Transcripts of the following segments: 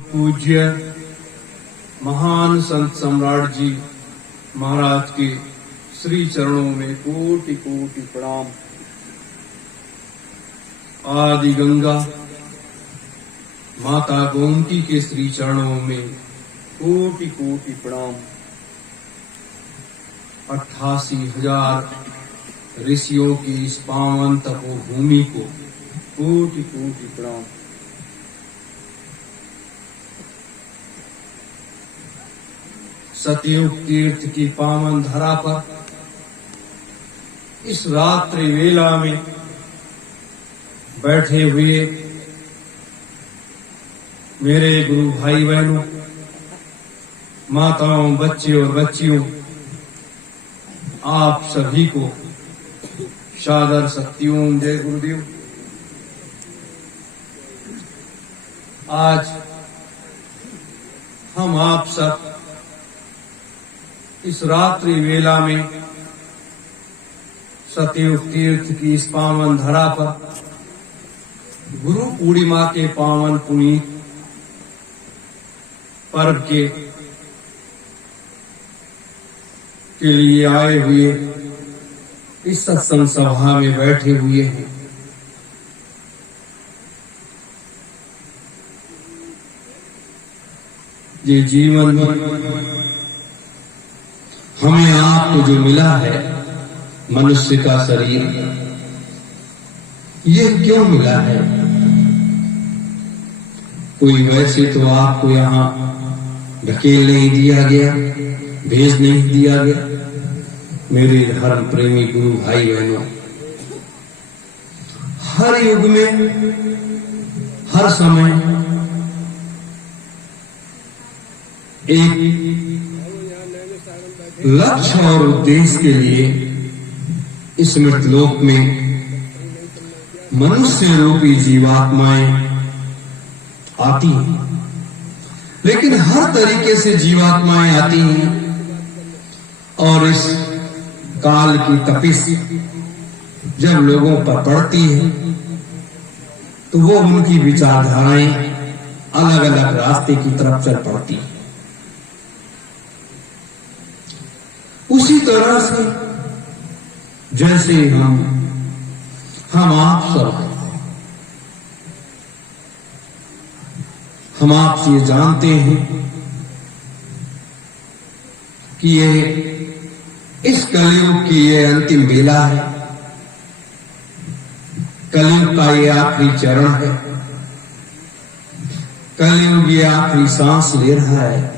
पूज्य महान संत सम्राट जी महाराज के श्री चरणों में कोटि कोटि प्रणाम। आदि गंगा माता गोमती के श्री चरणों में कोटि कोटि प्रणाम। 88,000 ऋषियों की इस पावन तपोभूमि को कोटि कोटि प्रणाम। सतयुग तीर्थ की पावन धरा पर इस रात्रि वेला में बैठे हुए मेरे गुरु भाई बहनों, माताओं, बच्चे और बच्चियों, आप सभी को सादर सत्योम जय गुरुदेव। आज हम आप सब इस रात्रि वेला में सतयुग तीर्थ की इस पावन धरा पर गुरु पूर्णिमा के पावन पुनीत पर्व के लिए आए हुए इस सत्संग सभा में बैठे हुए हैं। ये जीवन में हमें आपको जो मिला है मनुष्य का शरीर, ये क्यों मिला है? कोई वैसे तो आपको यहाँ ढकेल नहीं दिया गया, भेज नहीं दिया गया। मेरे धर्म प्रेमी गुरु भाई बहनों, हर युग में हर समय एक लक्ष्य और उद्देश्य के लिए इस मृतलोक में मनुष्य रूपी जीवात्माएं आती हैं। लेकिन हर तरीके से जीवात्माएं आती हैं और इस काल की तपिश जब लोगों पर पड़ती है तो वो उनकी विचारधाराएं अलग अलग रास्ते की तरफ चल पड़ती है। उसी तरह से जैसे हम आप सब हम आपसे ये जानते हैं कि ये इस कलयुग की ये अंतिम बेला है, कलयुग का ये आखिरी चरण है, कलयुग ये आखिरी सांस ले रहा है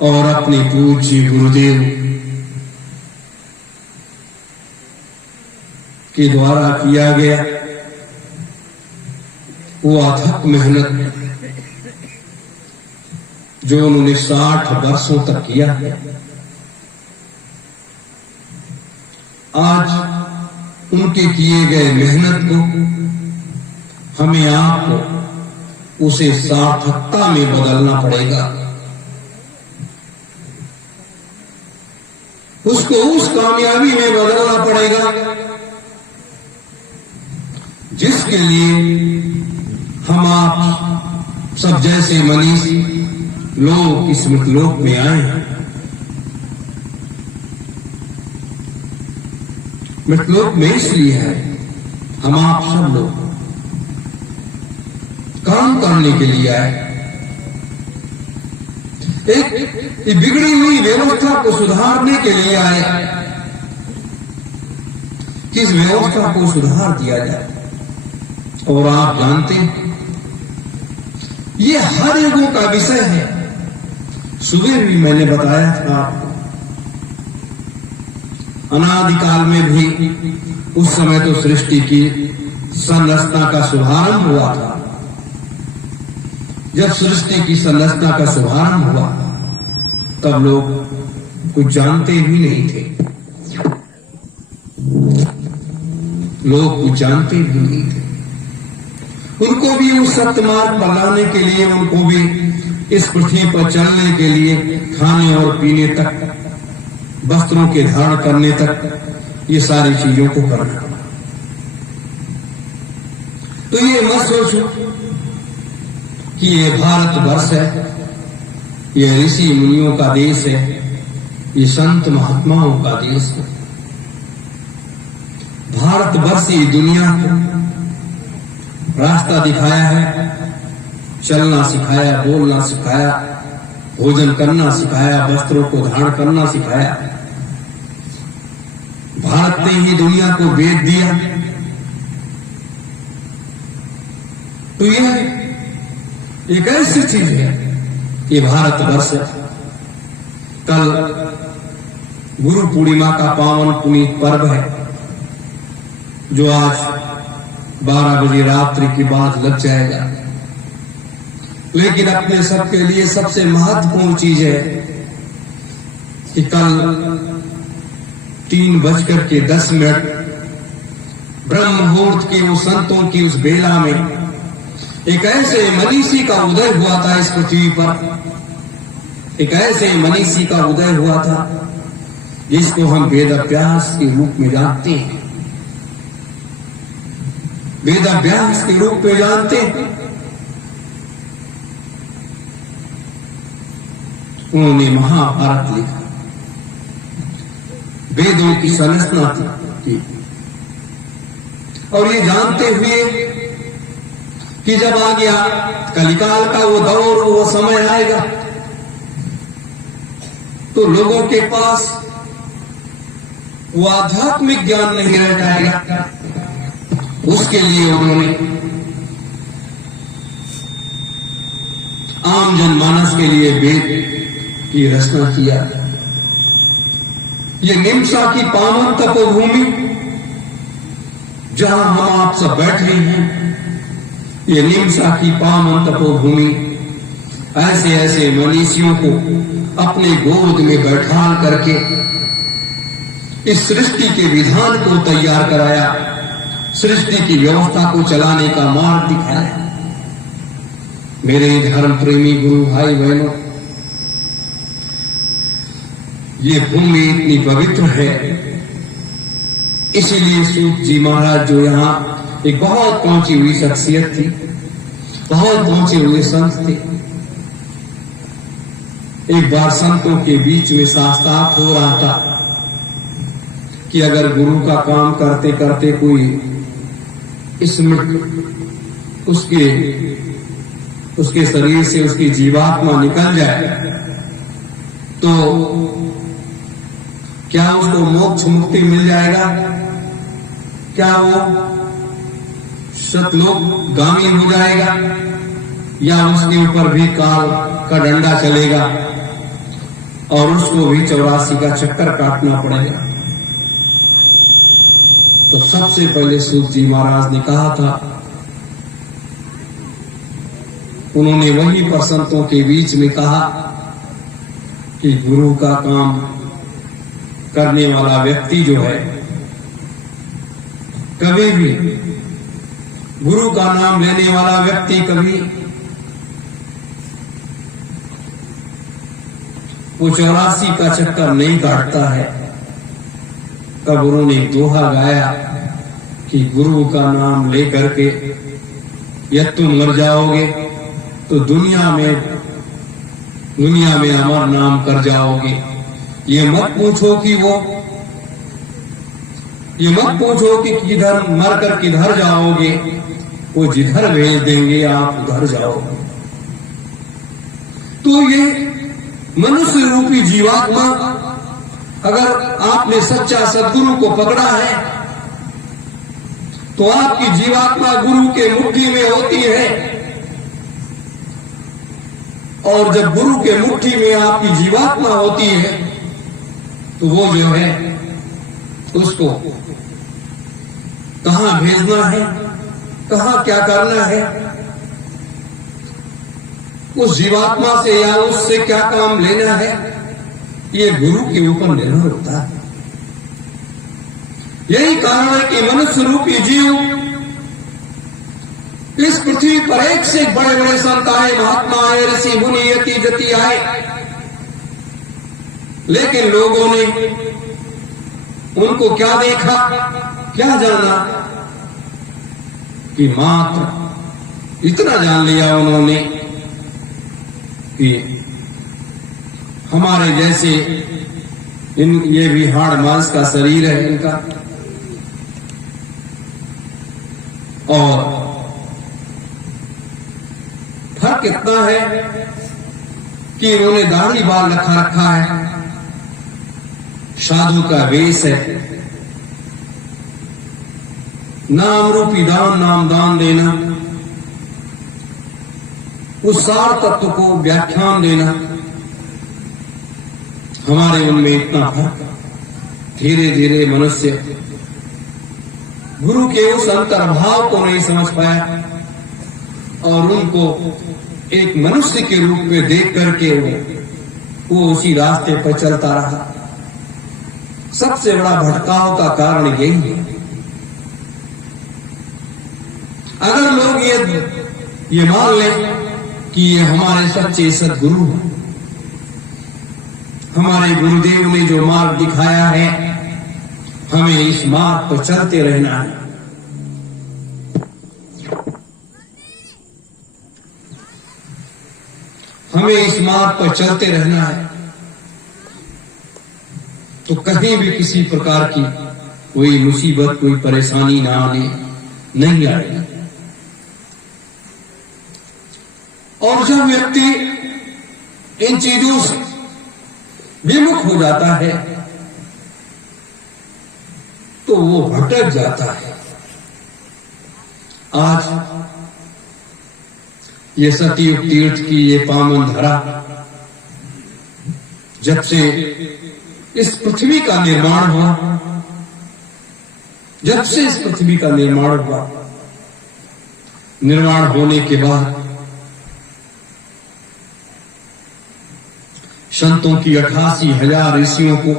और अपने पूज्य गुरुदेव के द्वारा किया गया वो अथक मेहनत जो उन्होंने 60 वर्षों तक किया, आज उनके किए गए मेहनत को हमें आपको उसे सार्थकता में बदलना पड़ेगा। उसको उस कामयाबी में बदलना पड़ेगा जिसके लिए हम आप सब जैसे मनीषी लोग इस मृतलोक में आए हैं। मृतलोक में इसलिए है हम आप सब लोग काम करने के लिए आए, एक बिगड़ी हुई व्यवस्था को सुधारने के लिए आए कि इस व्यवस्था को सुधार दिया जाए। और आप जानते हैं ये हर युगों का विषय है। सुबह भी मैंने बताया था आपको, अनादिकाल में भी उस समय तो सृष्टि की संरचना का शुभारंभ हुआ था। जब सृष्टि की संरचना का शुभारंभ हुआ तब लोग कुछ जानते भी नहीं थे, लोग कुछ जानते भी नहीं थे। उनको भी उस सत्य मार्ग पर लाने के लिए, उनको भी इस पृथ्वी पर चलने के लिए, खाने और पीने तक, वस्त्रों के धारण करने तक, ये सारी चीजों को करना। तो ये मत्स्य सोचो कि ये भारतवर्ष है, ये ऋषि मुनियों का देश है, ये संत महात्माओं का देश है। भारतवर्ष ही दुनिया को रास्ता दिखाया है, चलना सिखाया, बोलना सिखाया, भोजन करना सिखाया, वस्त्रों को धारण करना सिखाया। भारत ने ही दुनिया को वेद दिया। तो यह एक ऐसी चीज है कि भारतवर्ष कल गुरु पूर्णिमा का पावन पुनीत पर्व है, जो आज 12 बजे रात्रि के बाद लग जाएगा। लेकिन अपने सबके लिए सबसे महत्वपूर्ण चीज है कि कल 3:10 ब्रह्म मुहूर्त के उस संतों की उस बेला में एक ऐसे मनीषी का उदय हुआ था इस पृथ्वी पर। एक ऐसे मनीषी का उदय हुआ था जिसको हम वेदाभ्यास के रूप में जानते हैं। वेदाभ्यास के रूप में जानते हैं। उन्होंने महाभारत लिखा, वेदों की संरचना थी। और ये जानते हुए कि जब आ गया कलिकाल का वो दौर, वो समय आएगा तो लोगों के पास वो आध्यात्मिक ज्ञान नहीं रह जाएगा। उसके लिए उन्होंने आम जनमानस के लिए वेद की रचना किया। ये निम्सा की पावन तपोभूमि जहां हम आप सब बैठ रहे हैं, ये निम्सा की पावन तपोभूमि ऐसे ऐसे मनीषियों को अपने गोद में बैठा करके इस सृष्टि के विधान को तैयार कराया, सृष्टि की व्यवस्था को चलाने का मार्ग दिखाया। मेरे धर्म प्रेमी गुरु भाई बहनों, ये भूमि इतनी पवित्र है, इसीलिए सूत जी महाराज जो यहाँ एक बहुत पहुंची हुई शख्सियत थी, बहुत पहुंचे हुए संत थे, एक बार संतों के बीच में शास्त्रार्थ हो रहा था कि अगर गुरु का काम करते करते कोई इसमें उसके शरीर से उसकी जीवात्मा निकल जाए तो क्या उसको मोक्ष मुक्ति मिल जाएगा? क्या वो शतलोक गामी हो जाएगा या उसके ऊपर भी काल का डंडा चलेगा और उसको भी 84 का चक्कर काटना पड़ेगा? तो सबसे पहले सूत जी महाराज ने कहा था, उन्होंने वहीं पर संतों के बीच में कहा कि गुरु का काम करने वाला व्यक्ति जो है, कभी भी गुरु का नाम लेने वाला व्यक्ति कभी वो 84 का चक्कर नहीं काटता है। तब उन्होंने दोहा गाया कि गुरु का नाम लेकर के यदि तुम मर जाओगे तो दुनिया में अमर नाम कर जाओगे। ये मत पूछो कि किधर मरकर किधर जाओगे, वो जिधर भेज देंगे आप उधर जाओगे। तो ये मनुष्य रूपी जीवात्मा, अगर आपने सच्चा सद्गुरु को पकड़ा है तो आपकी जीवात्मा गुरु के मुट्ठी में होती है। और जब गुरु के मुट्ठी में आपकी जीवात्मा होती है तो वो जो है उसको कहां भेजना है, कहां क्या करना है, उस जीवात्मा से या उससे क्या काम लेना है, ये गुरु के ऊपर निर्भर होता है। यही कारण है कि मनुष्य रूपी जीव इस पृथ्वी पर एक से एक बड़े बड़े संत आए, महात्मा आए, ऋषि मुनि यति जति आए, लेकिन लोगों ने उनको क्या देखा, क्या जाना कि मात्र इतना जान लिया उन्होंने कि हमारे जैसे ये भी हाड़ मांस का शरीर है इनका, और फर्क इतना है कि इन्होंने दाढ़ी बाल रखा है, साधु का वेश है, नाम रूपी दान, नाम दान देना, उस सार तत्व को व्याख्यान देना। हमारे उनमें इतना फर्क। धीरे धीरे मनुष्य गुरु के उस अंतर्भाव को नहीं समझ पाया और उनको एक मनुष्य के रूप में देख करके वो उसी रास्ते पर चलता रहा। सबसे बड़ा भटकाव का कारण यही है। अगर लोग ये मान लें कि ये हमारे सच्चे सद्गुरु हैं, हमारे गुरुदेव ने जो मार्ग दिखाया है, हमें इस मार्ग पर चलते रहना है। हमें इस मार्ग पर चलते रहना है, तो कहीं भी किसी प्रकार की कोई मुसीबत, कोई परेशानी ना आने नहीं आएगी। और जब व्यक्ति इन चीजों से विमुख हो जाता है तो वो भटक जाता है। आज ये सतयुग तीर्थ की ये पावन धरा, जब से इस पृथ्वी का निर्माण हुआ, जब से इस पृथ्वी का निर्माण हुआ, निर्माण होने के बाद संतों की 88,000 ऋषियों को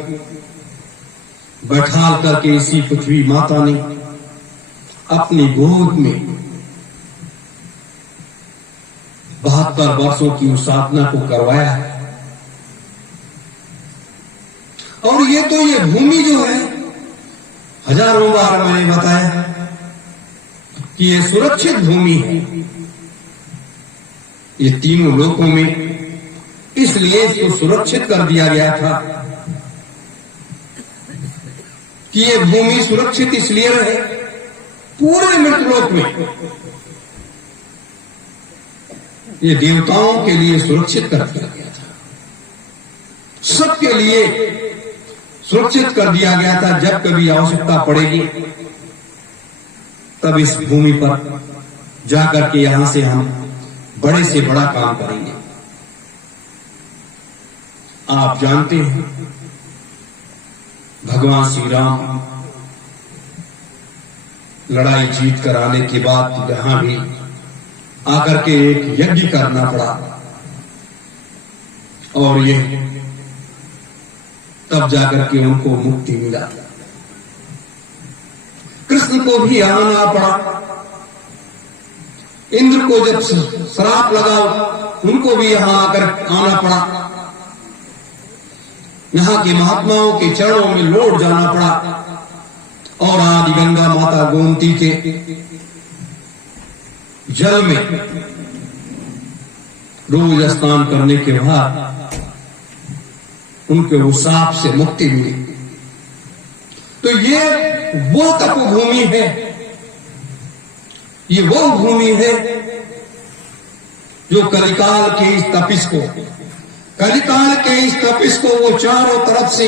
बैठाल करके इसी पृथ्वी माता ने अपनी गोद में 72 वर्षों की उस साधना को करवाया है। और ये भूमि जो है, हजारों बार मैंने बताया कि ये सुरक्षित भूमि है। ये तीनों लोकों में इसलिए इसको सुरक्षित कर दिया गया था कि ये भूमि सुरक्षित इसलिए रहे, पूरे मृतलोक में ये देवताओं के लिए सुरक्षित कर दिया गया था, सबके लिए सुरक्षित कर दिया गया था। जब कभी आवश्यकता पड़ेगी तब इस भूमि पर जाकर के यहां से हम बड़े से बड़ा काम करेंगे। आप जानते हैं भगवान श्री राम लड़ाई जीत कर आने के बाद यहां भी आकर के एक यज्ञ करना पड़ा, और ये तब जाकर के उनको मुक्ति मिला। कृष्ण को भी आना पड़ा, इंद्र को जब श्राप लगा उनको भी यहां आकर आना पड़ा, यहां के महात्माओं के चरणों में लौट जाना पड़ा, और आदि गंगा माता गोमती के जल में रोज स्नान करने के बाद उनके वो साप से मुक्ति मिली। तो ये वो तपोभूमि है, ये वो भूमि है जो कलिकाल के इस तपिश को वो चारों तरफ से